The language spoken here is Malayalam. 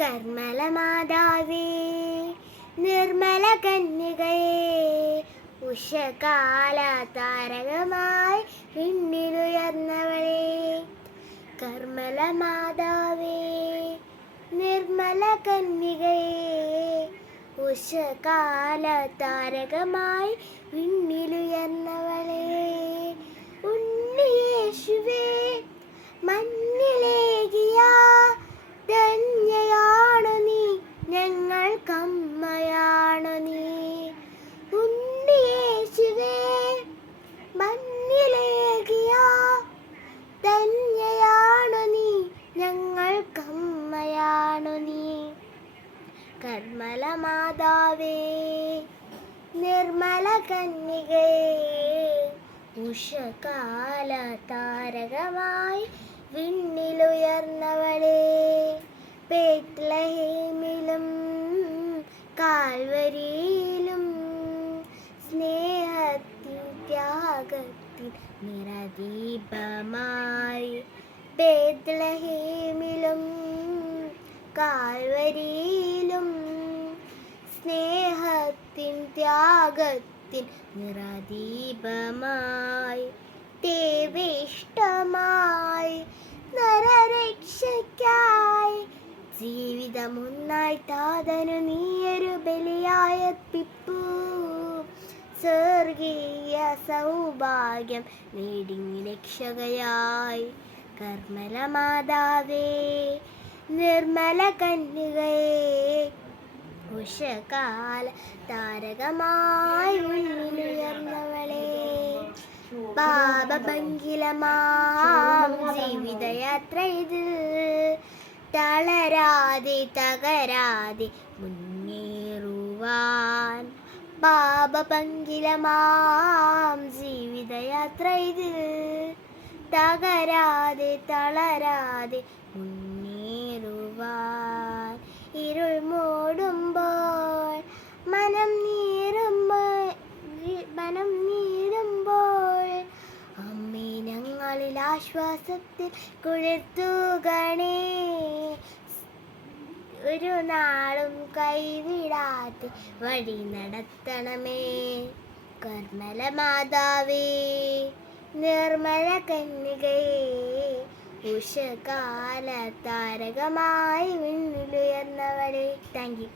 കർമ്മല മാതാവേ നിർമ്മല കന്യകയെ ഉഷകാല താരകമായി വിണ്ണിലുയർന്നവളെ. കർമ്മല മാതാവേ നിർമ്മല കന്യകയെ ഉഷകാല താരകമായി വിണ്ണിലുയർന്നവളെ. ഉണ്ണിയേശുവേ മണ്ണിലേകിയ ധന്യയാണു നീ, ഞങ്ങൾക്കമ്മയാണു നീ. ഉണ്ണിയേശുവേ മണ്ണിലേകിയ ധന്യയാണു നീ, ഞങ്ങൾക്കമ്മയാണു നീ. കർമ്മല മാതാവേ നിർമ്മല കന്യകയെ ഉഷകാല താരകമായി വിണ്ണിലുയർന്നവളെ. ബേത്ലഹേമിലും കാൽവരിയിലും സ്നേഹത്തിൻ ത്യാഗത്തിൻ നിറദീപമായി. ബേത്ലഹേമിലും കാൽവരിയിലും സ്നേഹത്തിൻ ത്യാഗത്തിൻ നിറദീപമായി. ദേവേഷ്ടമായി നരരക്ഷയ്ക്കായി ജീവിതമൊന്നായി താതനു നീയൊരു ബലിയായർപ്പിപ്പൂ. സ്വർഗീയ സൗഭാഗ്യം നേടി രക്ഷകയായി. കർമ്മല മാതാവേ നിർമ്മല കന്യകയെ ഉഷകാല താരകമായി വിണ്ണിലുയർന്നവളെ. പാപഭംഗിലമാം ജീവിതയാത്ര ഇത് തളരാതെ തകരാതെ മുന്നേറുവാൻ. പാപഭംഗിലമാം ജീവിതയാത്ര ഇത് തകരാതെ തളരാതെ മുന്നേറുവാൻ. ഇരുൾ മൂടുമ്പോൾ മനം നീറുമ്പോൾ അമ്മേ ഞങ്ങളിൽ ആശ്വാസത്തിൽ കുളിർത്തുകണേ. ഒരു നാളും കൈവിടാതെ വഴി നടത്തണമേ. കർമ്മല മാതാവേ നിർമ്മല കന്യകയെ ഉഷകാല താരകമായി വിണ്ണിലുയർന്നവളെ. Thank you.